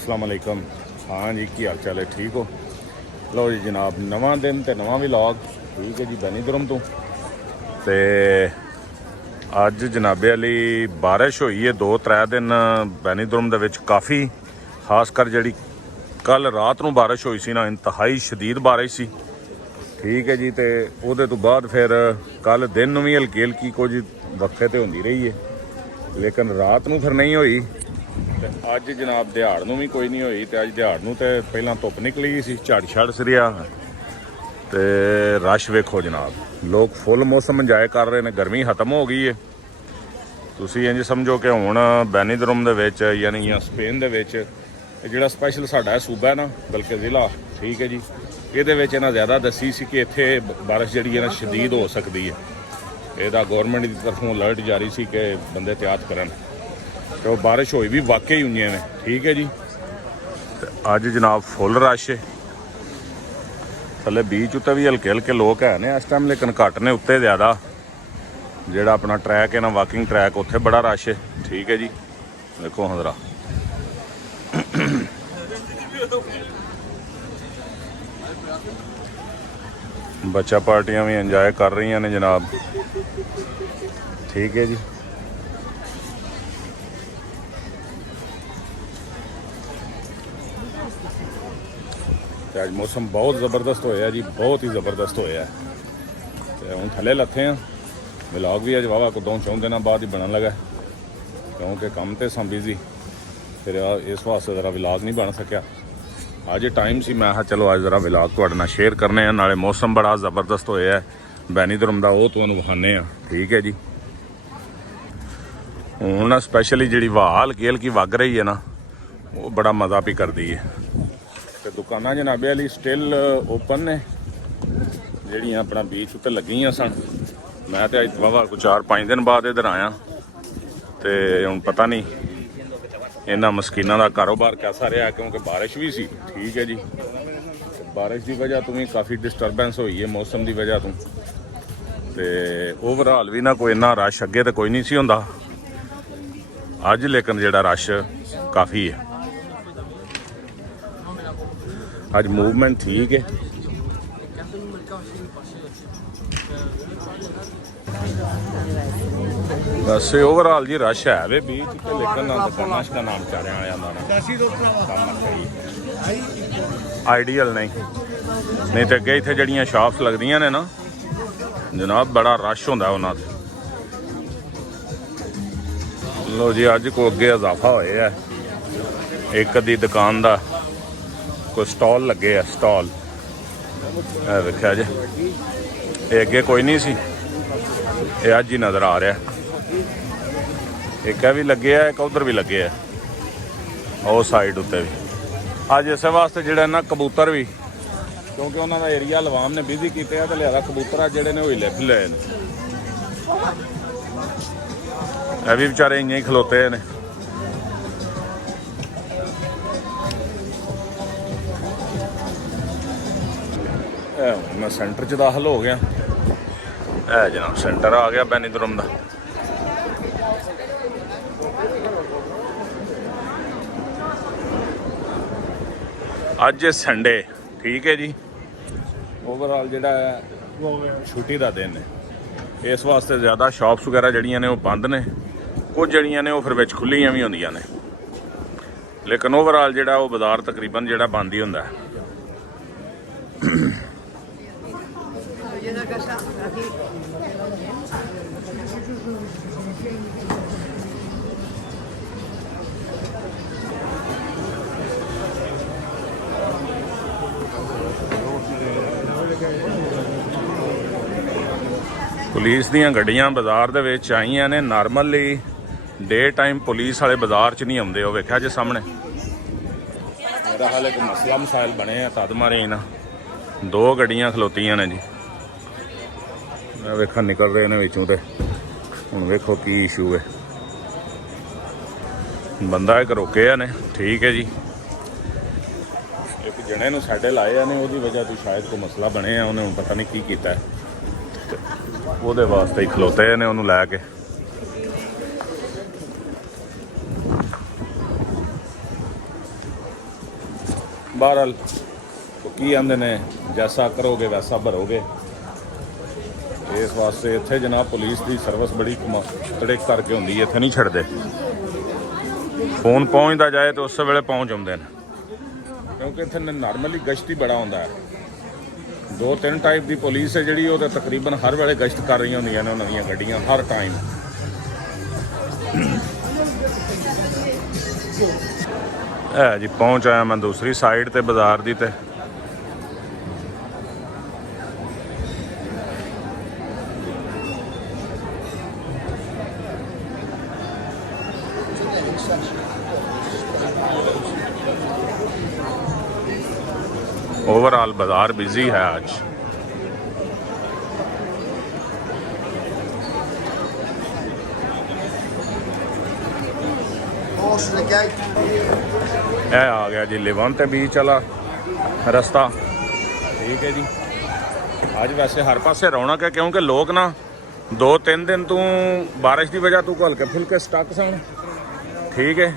अस्सलाम वालेकुम। हाँ जी, की हाल चाल है? ठीक हो? लो जी जनाब, नवा दिन तो नवा व्लॉग। ठीक है जी, बैनीदुरम तो अज जनाबे अली बारिश हुई है 2-3 दिन बैनीदुरम दे विच काफ़ी, खासकर जी कल रात नूं बारिश हुई सी ना, इंतहाई शदीद बारिश सी। ठीक है जी, तो वो तो बाद फिर कल दिन भी हल्की हल्की कुछ वक्फे तो होंदी रही है, लेकिन रात नूं फिर नहीं हुई। अज जनाब दिहाड़ नूं भी कोई नहीं हुई। तो अज दिहाड़ नूं तो पहला धुप निकली सी, झड़ छड़ सरिया तो रश वेखो जनाब, लोग फुल मौसम इंजॉय कर रहे हैं। गर्मी खत्म हो गई है। तुसी इंज समझो कि हुण बैनीदुरम दे विच यानी स्पेन दे विच जिहड़ा स्पैशल साडा सूबा है ना, बल्कि ज़िला, ठीक है जी, ये इन्हें ज़्यादा दसी सी कि इत्थे बारिश जिहड़ी है ना शदीद हो सकती है। ਇਹਦਾ गौरमेंट की तरफों अलर्ट जारी सी कि बंदे एहतियात करन। तो बारिश होई भी वाकई हुई ने। ठीक है जी, अज जनाब फुल रश है। थले बीच उत्ते भी हल्के हल्के लोग है ने इस टाइम, लेकिन घट ने उत्ते ज़्यादा। जिहड़ा अपना ट्रैक है ना, वाकिंग ट्रैक, उत्थे बड़ा रश है। ठीक है जी, देखो हजरा बच्चा पार्टियां भी इंजॉय कर रही ने जनाब। ठीक है जी, अज मौसम बहुत ज़बरदस्त होया जी, बहुत ही ज़बरदस्त होया। तो हम थले लथे हैं। व्लॉग भी अज वावा को 2-4 दिन बाद ही बनन लगा, क्योंकि काम तो सां बिजी, फिर इस वास्ते ज़रा व्लॉग नहीं बन सकिया। अज टाइम सी, मैं चलो अज ज़रा व्लॉग तुहाडे नाल शेयर करने हैं। नाले मौसम बड़ा ज़बरदस्त होया है बैनीदुरम दा, वो तुहानूं विखाने आ। ठीक है जी, हुण ना स्पैशली जिहड़ी हवा हल्की हल्की वग रही है ना, वो बड़ा मज़ा भी करदी है। तो दुकानां जनाबे अली स्टिल ओपन ने, जिहड़ियां अपना बीच उत्ते लगियां सन। मैं तो अज वावा को 4-5 दिन बाद इधर आया, तो हुण पता नहीं इन्हां मस्कीनां दा कारोबार कैसा रहा, क्योंकि बारिश भी सी। ठीक है जी, बारिश की वजह तो भी काफ़ी डिस्टरबेंस हुई है मौसम की वजह तो। ओवरऑल भी ना कोई इन्ना रश अगे तो कोई नहीं सी हुंदा अज, लेकिन जिहड़ा रश काफ़ी है अज। मूवमेंट ठीक है। वैसे ओवरऑल जी रश है वे बीच के, लेकिन ना दुकाना शकाना बेचारे आ आइडियल नहीं तो अगे इत्थे जड़ियां शॉप्स लगदियां ने ना जनाब, बड़ा रश होंदा उन्हां दे। लो जी, अज को अगे इजाफा होया है। एक अद्धी दुकान दा कोई स्टॉल लगे है, स्टॉल वेख्या जे, ये अगे कोई नहीं सी, ये अज ही नज़र आ रहा है। एक भी लगे है, एक उधर भी लगे है, और साइड उत्ते भी। अज इस वास्ते जिहड़ा ना कबूतर भी, क्योंकि उन्होंने एरिया लवाम ने बिजी किए, तो लिहाजा कबूतर जिहड़े ने वो लिप लए ने। ये भी बेचारे इं ही खलोते ने। मैं सेंटर च दाखिल हो गया है जनाब, सेंटर आ गया बैनीदुरम का। अज संडे, ठीक है जी, ओवरऑल जिहड़ा छुट्टी का दिन है, इस वास्ते ज़्यादा शॉप्स वगैरह जड़ियां ने वो बंद ने, कुछ जड़ियां ने वो फिर विच खुलियां भी होंदियां ने, लेकिन ओवरऑल जिहड़ा वो बाजार तकरीबन जिहड़ा बंद ही हुंदा है। पुलिस दीयां गड्डियां बाजार दे विच आईयां ने। नॉर्मली डे टाइम पुलिस वाले बाजार च नहीं आउंदे, वो वेख्या जे सामने। मेरा हाल एक मसला मसाइल बने हैं, तद मारे ना 2 गड्डियां खलोतियां ने जी। मैं वेखा निकल रहे हैं विचों, तो हुण वेखो की इशू है। बंदा एक रोके ने, ठीक है जी, एक जने नूं साइडे लाए ने, उसकी वजह तो शायद कोई मसला बने, उन्हें पता नहीं की कीता है, वो वास्ते ही खलोते ने उन्होंने लैके। बहरहाल की आंदे ने जैसा करोगे वैसा भरोगे। इस वास्ते इत्थे जनाब पुलिस की सर्विस बड़ी तड़िक करके होंदी है, इत्थे नहीं छड्डदे। फोन पहुँचता जाए तो उस वेले पहुँच आउंदे ने, क्योंकि इत्थे नॉर्मली गश्त ही बड़ा होंदा है। 2-3 टाइप की पुलिस है जिहड़ी, वो तकरीबन हर वेले गश्त कर रही होंदियां ने नवीं गड्डियां हर टाइम। है जी पहुँच आया मैं दूसरी साइड ते बाजार दी ते ओवरऑल बाजार बिजी है आज। यह आ गया जी लेवांते बीच वाला रास्ता, ठीक है जी। आज वैसे हर पासे रौनक है, क्योंकि लोग ना 2-3 दिन तो बारिश की वजह तो हल्के फुल्के स्टक सन, ठीक है।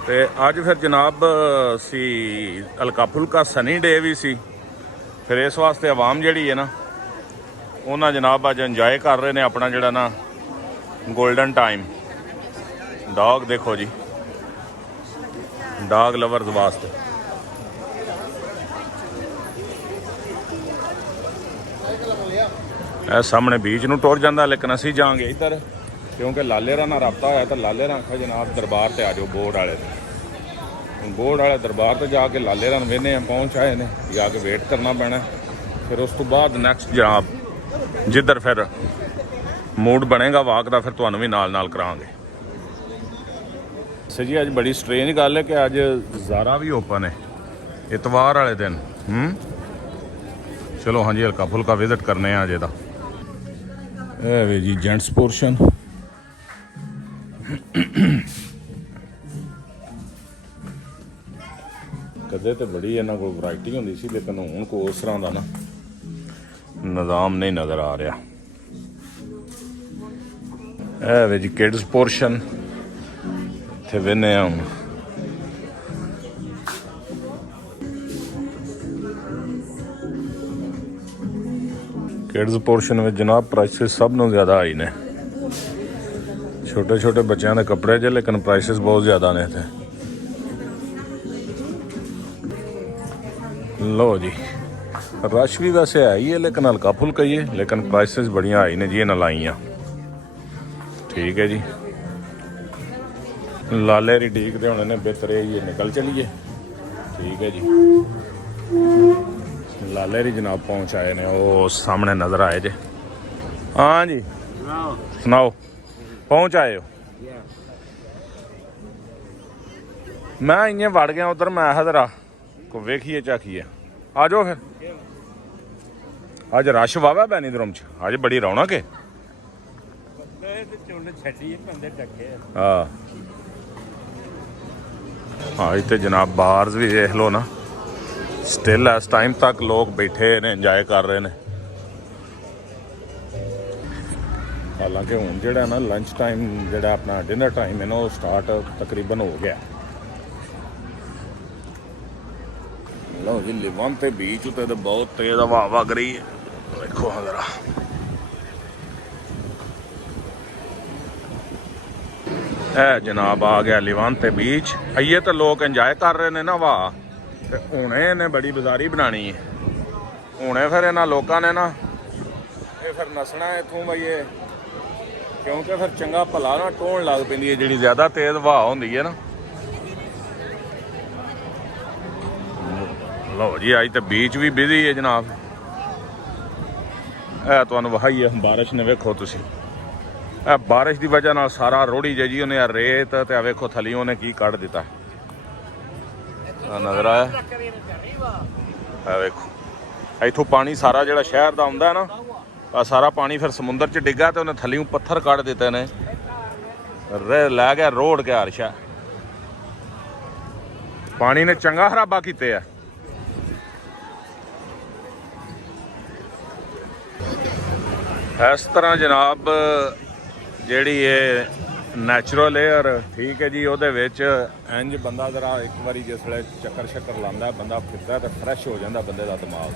तो अज फिर जनाब सी हल्का फुल्का सनी डे भी सी, फिर इस वास्ते आवाम जिहड़ी है ना उन्हें जनाब अज इंजॉय कर रहे हैं अपना जिहड़ा ना गोल्डन टाइम। डॉग देखो जी, डॉग लवर्स वास्ते सामने बीच नूं टुर जांदा, लेकिन असीं जाएंगे इधर, क्योंकि लालेरा नाल रबता होया तो लालेरा आखिया जनाब दरबार ते आ जाओ बोर्ड वाले। बोर्ड वाले दरबार ते जाके लालेरा वेहने पहुँच आए ने, जाके वेट करना पैना। फिर उस तो बाद नैक्सट जनाब जिधर फिर मूड बनेगा वाक का, फिर तुहानूं भी नाल नाल करांगे। जी अज बड़ी स्ट्रेंज गल है कि अज ज़ारा भी ओपन है इतवार वाले दिन। चलो हाँ जी हल्का फुल्का विजिट करने अजे दा। वे जी जेंट्स पोर्शन, कदे तो बड़ी इन्हां कोल वैरायटी होंदी सी, लेकिन हुण कोई उस तरह का ना निज़ाम नहीं नज़र आ रहा। है वे जी किड्स पोर्शन, इत्थे वेहने हुण किड्स पोर्शन में जनाब प्राइसिस सब नूं ज़्यादा आई ने। छोटे छोटे बच्चों के कपड़े जे, लेकिन प्राइसिस बहुत ज़्यादा ने इत्थे। लो जी रश भी वैसे है ही है, लेकिन हल्का फुल्का ही है, लेकिन प्राइसिस बड़ियां आई ने जी इन्हां लाइयां, ठीक है जी। लाले री डीकदे होने ने, बेहतर ये निकल चलीए, ठीक है जी। लाले री जनाब पहुँच आए ने, वो सामने नज़र आए जे। हाँ जी सुनाओ, पहुँच आए हो? मैं इ'यां वड़ गया उधर, मैं जरा को वेखिए झाकिए। आ जाओ फिर, अज रश वावा बैनीदरम च, अज बड़ी रौनक है। हाँ हाँ इतने जनाब बार्स भी देख लो ना, स्टिल इस टाइम तक लोग बैठे ने इंजॉय कर रहे हैं। हालांकि हुण जिहड़ा ना लंच टाइम जिहड़ा अपना डिनर टाइम है ना, वो स्टार्ट तकरीबन हो गया। लो जी लेवांते बीच उत्ते तो बहुत तेज हवा वग रही है, देखो जरा। है जनाब आ गया लेवांते बीच। आइए तो लोग इंजॉय कर रहे हैं ना वाह, हुणे ने बड़ी बाजारी बनानी है। हुणे फिर इन्हां लोगों ने ना ये फिर नसना इत्थों बई, ये क्योंकि फिर चंगा भला ना ढोण लग पैंदी है, जिहड़ी ज़्यादा तेज हवा होंदी है ना। लो जी अज तो बीच भी बिजी है जनाब। है तुहानूं वहाई है बारिश ने, वेखो तुसीं बारिश की वजह नाल सारा रोड़ी जे जी उन्हें रेत ते वेखो थल्लियों ने की कढ़ दिता, नज़र आया? वेखो इत्थों पानी सारा जिहड़ा शहर का आउंदा है ना, सारा पानी फिर समुंदर च डिग्गा तो उन्हें थल्लियों पत्थर कढ़ दिते ने, लै गया रोड के हर शह। पानी ने चंगा खराबा किते है। इस तरह जनाब जिहड़ी ये ਨੈਚੁਰਲ ਏਅਰ ਠੀਕ ਹੈ ਜੀ। ਉਹਦੇ ਵਿੱਚ ਇੰਜ ਬੰਦਾ ਜ਼ਰਾ ਇੱਕ ਵਾਰੀ ਜਿਸ ਵੇਲੇ ਚੱਕਰ ਸ਼ੱਕਰ ਲਾਉਂਦਾ ਬੰਦਾ ਫਿਰਦਾ ਤਾਂ ਫਰੈਸ਼ ਹੋ ਜਾਂਦਾ ਬੰਦੇ ਦਾ ਦਿਮਾਗ,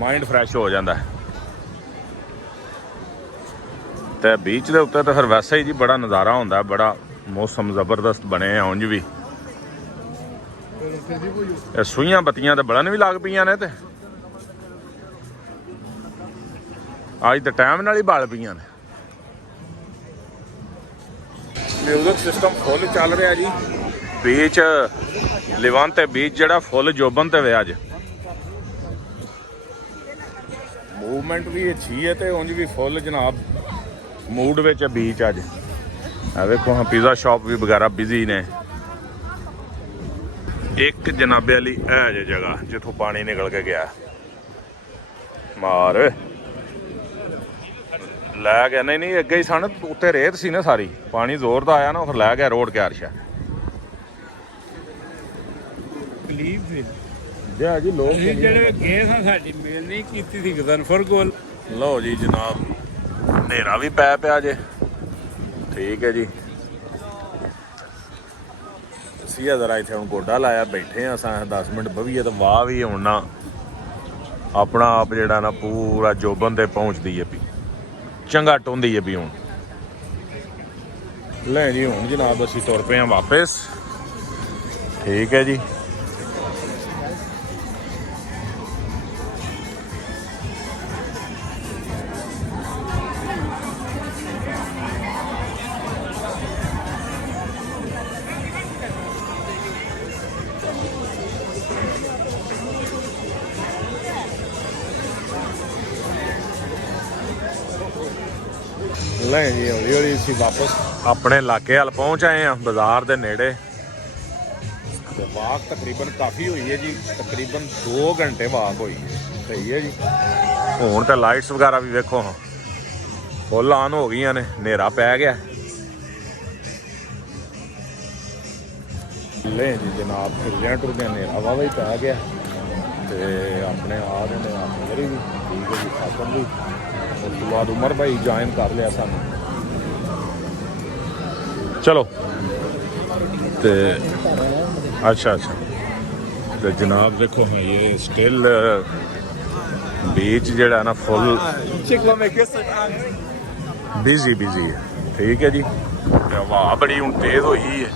ਮਾਈਂਡ ਫਰੈਸ਼ ਹੋ ਜਾਂਦਾ। ਤੇ ਬੀਚ ਦੇ ਉੱਤੇ ਤਾਂ ਫਿਰ ਵੈਸੇ ਹੀ ਜੀ ਬੜਾ ਨਜ਼ਾਰਾ ਹੁੰਦਾ, ਬੜਾ ਮੌਸਮ ਜ਼ਬਰਦਸਤ ਬਣੇ ਆ ਉਂਝ ਵੀ। ਇਹ ਸੂਈਆਂ ਬੱਤੀਆਂ ਤੇ ਬੜਨ ਵੀ ਲੱਗ ਪਈਆਂ ਨੇ, ਤੇ ਅੱਜ ਤਾਂ ਟਾਈਮ ਨਾਲ ਹੀ ਬਲ ਪਈਆਂ ਨੇ। ਮਿਊਜ਼ਿਕ ਸਿਸਟਮ ਫੁੱਲ ਚੱਲ ਰਿਹਾ ਜੀ। ਬੀਚ ਲਿਵੰਤੇ ਬੀਚ ਜਿਹੜਾ ਫੁੱਲ ਜੋਬਨ ਤੇ ਵੇ ਅੱਜ। ਮੂਵਮੈਂਟ ਵੀ ਅੱਛੀ ਹੈ ਤੇ ਉਂਝ ਵੀ ਫੁੱਲ ਜਨਾਬ ਮੂਡ ਵਿੱਚ ਬੀਚ ਅੱਜ। ਆ ਵੇਖੋ ਹਾਂ ਪੀਜ਼ਾ ਸ਼ਾਪ ਵੀ ਵਗੈਰਾ ਬਿਜ਼ੀ ਨੇ। ਇੱਕ ਜਨਾਬੇ ਵਾਲੀ ਇਹ ਜੇ ਜਗ੍ਹਾ ਜਿੱਥੋਂ ਪਾਣੀ ਨਿਕਲ ਕੇ ਗਿਆ ਮਾਰ ਲੈ ਗਿਆ। ਨਹੀਂ ਅੱਗੇ ਹੀ ਸਨ, ਉੱਤੇ ਰੇਤ ਸੀ ਨਾ ਸਾਰੀ, ਪਾਣੀ ਜ਼ੋਰ ਦਾ ਆਇਆ ਨਾ ਫਿਰ ਲੈ ਗਿਆ ਰੋਡ ਕੇ ਅਰਸ਼ਾ ਜੀ। ਲੋਕ ਜਿਹੜੇ ਗਏ ਸਾਂ ਸਾਡੀ ਮੇਲ ਨਹੀਂ ਕੀਤੀ ਸੀ ਗਜ਼ਨਫਰ ਕੋਲ। ਲਓ ਜੀ ਜਨਾਬ ਹਨੇਰਾ ਵੀ ਪੈ ਪਿਆ ਜੇ, ਠੀਕ ਹੈ ਜੀ। ਅਸੀਂ ਜ਼ਰਾ ਇੱਥੇ ਹੁਣ ਗੋਡਾ ਲਾਇਆ ਬੈਠੇ ਹਾਂ ਅਸਾਂ 10 ਮਿੰਟ ਬਵੀਏ ਤਾਂ ਵਾਹ ਵੀ ਹੁਣ ਨਾ ਆਪਣਾ ਆਪ ਜਿਹੜਾ ਨਾ ਪੂਰਾ ਜੋਬਨ ਤੇ ਪਹੁੰਚਦੀ ਹੈ ਵੀ ਚੰਗਾ ਟੁੰਦੀ ਹੈ ਵੀ ਹੁਣ। ਲੈ ਜੀ ਹੁਣ ਜਨਾਬ ਅਸੀਂ ਤੁਰ ਪਏ ਹਾਂ ਵਾਪਸ, ਠੀਕ ਹੈ ਜੀ। ਲੈ ਜੀ ਹੌਲੀ ਹੌਲੀ ਅਸੀਂ ਵਾਪਸ ਆਪਣੇ ਇਲਾਕੇ ਵੱਲ ਪਹੁੰਚ ਆਏ ਹਾਂ, ਬਾਜ਼ਾਰ ਦੇ ਨੇੜੇ। ਤੇ ਵਾਕ ਤਕਰੀਬਨ ਕਾਫੀ ਹੋਈ ਹੈ ਜੀ, ਤਕਰੀਬਨ 2 ਘੰਟੇ ਵਾਕ ਹੋਈ ਹੈ। ਸਹੀ ਹੈ ਜੀ। ਹੁਣ ਤਾਂ ਲਾਈਟਸ ਵਗੈਰਾ ਵੀ ਵੇਖੋ ਹਾਂ ਫੁੱਲ ਆਨ ਹੋ ਗਈਆਂ ਨੇ, ਹਨੇਰਾ ਪੈ ਗਿਆ। ਲੈ ਜੀ ਜਨਾਬ ਫਿਰਦਿਆਂ ਟੁਰਦਿਆਂ ਹਨੇਰਾ ਵਾਵਾ ਹੀ ਪੈ ਗਿਆ। ਤੇ ਆਪਣੇ ਆ ਰਹੇ ਨੇ ਮੇਰੀ ਵੀ ਠੀਕ ਹੈ ਜੀ, ਖਾਤਮ ਵੀ। ਉਸ ਤੋਂ ਬਾਅਦ ਉਮਰ ਭਾਈ ਜੁਆਇਨ ਕਰ ਲਿਆ ਸਾਨੂੰ। ਚਲੋ ਤੇ ਅੱਛਾ ਤੇ ਜਨਾਬ ਦੇਖੋ ਹਾਂ ਇਹ ਸਟਿਲ ਬੀਚ ਜਿਹੜਾ ਨਾ ਫੁੱਲ ਬਿਜ਼ੀ ਹੈ, ਠੀਕ ਹੈ ਜੀ। ਹਵਾ ਬੜੀ ਹੁਣ ਤੇਜ਼ ਹੋਈ ਹੈ,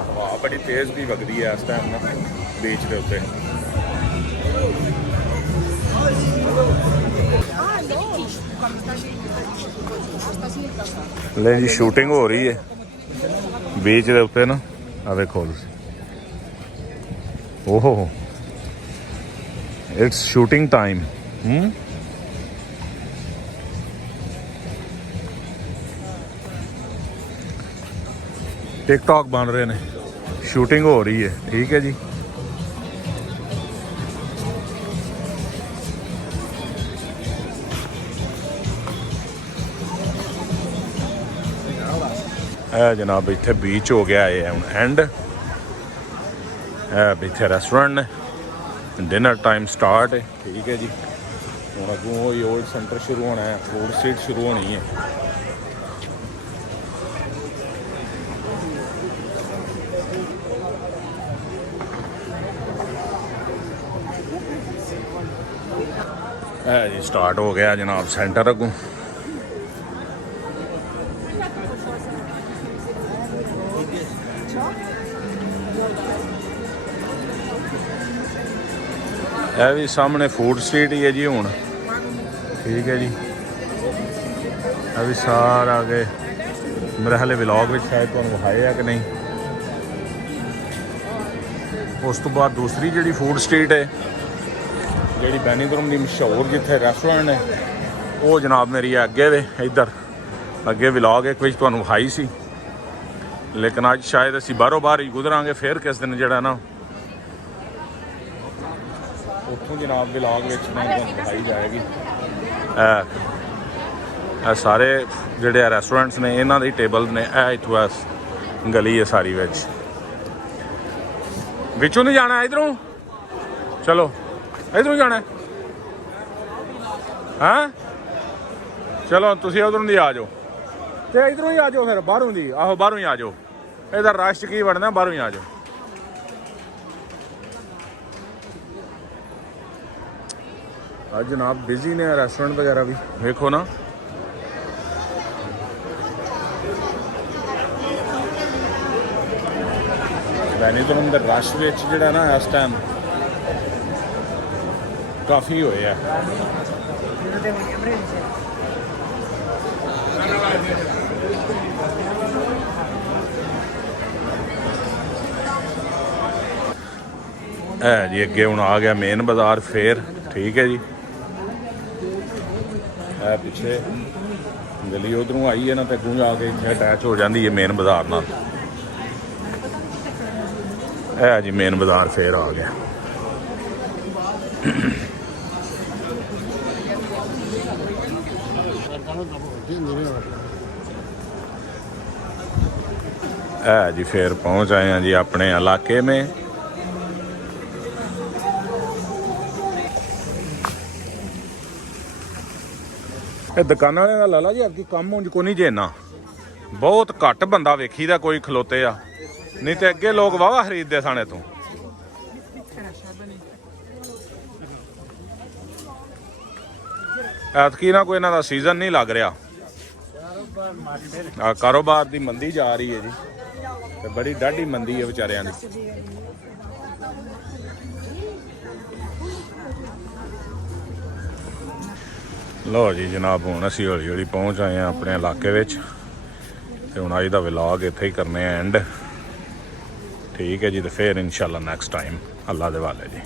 ਹਵਾ ਬੜੀ ਤੇਜ਼ ਵੀ ਵਗਦੀ ਹੈ ਇਸ ਟਾਈਮ ਨਾ ਬੀਚ ਦੇ ਉੱਤੇ। ਲੈ ਜੀ ਸ਼ੂਟਿੰਗ ਹੋ ਰਹੀ ਹੈ ਬੀਚ ਦੇ ਉੱਤੇ ਨਾ, ਆ ਵੇਖੋ ਤੁਸੀਂ। ਓਹੋ ਇਟਸ ਸ਼ੂਟਿੰਗ ਟਾਈਮ। ਟਿਕਟੌਕ ਬਣ ਰਹੇ ਨੇ, ਸ਼ੂਟਿੰਗ ਹੋ ਰਹੀ ਹੈ, ਠੀਕ ਹੈ ਜੀ। ਇਹ ਜਨਾਬ ਇੱਥੇ ਬੀਚ ਹੋ ਗਿਆ ਹੈ ਹੁਣ ਐਂਡ। ਇਹ ਇੱਥੇ ਰੈਸਟੋਰੈਂਟ ਨੇ, ਡਿਨਰ ਟਾਈਮ ਸਟਾਰਟ ਹੈ, ਠੀਕ ਹੈ ਜੀ। ਹੁਣ ਅੱਗੋਂ ਹੋਈ ਓਲਡ ਸੈਂਟਰ ਸ਼ੁਰੂ ਹੋਣਾ ਹੈ, ਫੂਡ ਸਟਰੀਟ ਸ਼ੁਰੂ ਹੋਣੀ ਹੈ। ਇਹ ਜੀ ਸਟਾਰਟ ਹੋ ਗਿਆ ਜਨਾਬ ਸੈਂਟਰ ਅੱਗੋਂ। ਇਹ ਵੀ ਸਾਹਮਣੇ ਫੂਡ ਸਟਰੀਟ ਹੀ ਹੈ ਜੀ ਹੁਣ, ਠੀਕ ਹੈ ਜੀ। ਇਹ ਵੀ ਸਾਰਾ ਅੱਗੇ ਮੇਰੇ ਹਾਲੇ ਵਲੌਗ ਵਿੱਚ ਸ਼ਾਇਦ ਤੁਹਾਨੂੰ ਵਿਖਾਇਆ ਕਿ ਨਹੀਂ। ਉਸ ਤੋਂ ਬਾਅਦ ਦੂਸਰੀ ਜਿਹੜੀ ਫੂਡ ਸਟਰੀਟ ਹੈ ਜਿਹੜੀ ਬੈਨੀਦਰਮ ਦੀ ਮਸ਼ਹੂਰ ਜਿੱਥੇ ਰੈਸਟੋਰੈਂਟ ਹੈ, ਉਹ ਜਨਾਬ ਮੇਰੀ ਅੱਗੇ ਵੇ ਇੱਧਰ ਅੱਗੇ ਵਲੌਗ ਇੱਕ ਵਿੱਚ ਤੁਹਾਨੂੰ ਵਿਖਾਈ ਸੀ, ਲੇਕਿਨ ਅੱਜ ਸ਼ਾਇਦ ਅਸੀਂ ਬਾਹਰੋਂ ਬਾਹਰ ਹੀ ਗੁਜ਼ਰਾਂਗੇ ਫਿਰ ਕਿਸ ਦਿਨ ਜਿਹੜਾ ਨਾ ਉੱਥੋਂ ਜਨਾਬ ਵਲੌਗ ਵਿੱਚ ਤੁਹਾਨੂੰ ਦਿਖਾਈ ਜਾਏਗੀ। ਇਹ ਸਾਰੇ ਜਿਹੜੇ ਰੈਸਟੋਰੈਂਟਸ ਨੇ ਇਹਨਾਂ ਦੇ ਟੇਬਲ ਨੇ, ਇਹ ਇੱਥੋਂ ਗਲੀ ਹੈ ਸਾਰੀ ਵਿੱਚੋਂ ਨਹੀਂ ਜਾਣਾ, ਇੱਧਰੋਂ ਚਲੋ ਇੱਧਰੋਂ ਜਾਣਾ ਹਾਂ। ਚਲੋ ਤੁਸੀਂ ਉਧਰੋਂ ਦੀ ਆ ਜਾਓ, ਤੇ ਇਧਰੋਂ ਹੀ ਆ ਜਾਓ ਫਿਰ, ਬਾਹਰੋਂ ਦੀ। ਆਹੋ ਬਾਹਰੋਂ ਹੀ ਆ ਜਾਓ, ਇਹਦਾ ਰਸ਼ ਕੀ ਵੜਨਾ, ਬਾਹਰੋਂ ਹੀ ਆ ਜਾਓ। ਅੱਜ ਜਨਾਬ ਬਿਜ਼ੀ ਨੇ ਰੈਸਟੋਰੈਂਟ ਵਗੈਰਾ ਵੀ, ਵੇਖੋ ਨਾ। ਵੈਨੀਦਰਮ ਦੇ ਰਸ਼ ਵਿੱਚ ਜਿਹੜਾ ਨਾ ਇਸ ਟਾਈਮ ਕਾਫੀ ਹੋਏ ਆ। ਹੈ ਜੀ ਅੱਗੇ ਹੁਣ ਆ ਗਿਆ ਮੇਨ ਬਾਜ਼ਾਰ ਫੇਰ, ਠੀਕ ਹੈ ਜੀ। ਇਹ ਪਿੱਛੇ ਗਲੀ ਉਧਰੋਂ ਆਈ ਹੈ ਨਾ, ਤੇ ਅੱਗੋਂ ਆ ਕੇ ਇੱਥੇ ਅਟੈਚ ਹੋ ਜਾਂਦੀ ਹੈ ਮੇਨ ਬਾਜ਼ਾਰ ਨਾਲ। ਇਹ ਜੀ ਮੇਨ ਬਾਜ਼ਾਰ ਫੇਰ ਆ ਗਿਆ। है जी फिर पहुंच आए हैं जी अपने इलाके में। दुकान वाले का लाला जी आपकी कम उंज को नहीं जे ना, बहुत घट बंदा वेखी दा कोई खलोते आ, नहीं तो अगे लोग वाहवा खरीदते साने तो। ऐतकी ना कोई इन्हां दा सीजन नहीं लग रहा, कारोबार की मंदी जा रही है जी, ते बड़ी डाढ़ी मंदी है बेचारियां दी। लो जी जनाब हुण असीं हौली हौली पहुंच आए हैं अपने इलाके विच, ते हुण अज दा व्लॉग इत्थे ही करने एंड। ठीक है जी, तो फिर इंशाल्लाह नैक्सट टाइम अल्लाह दे वाले जी।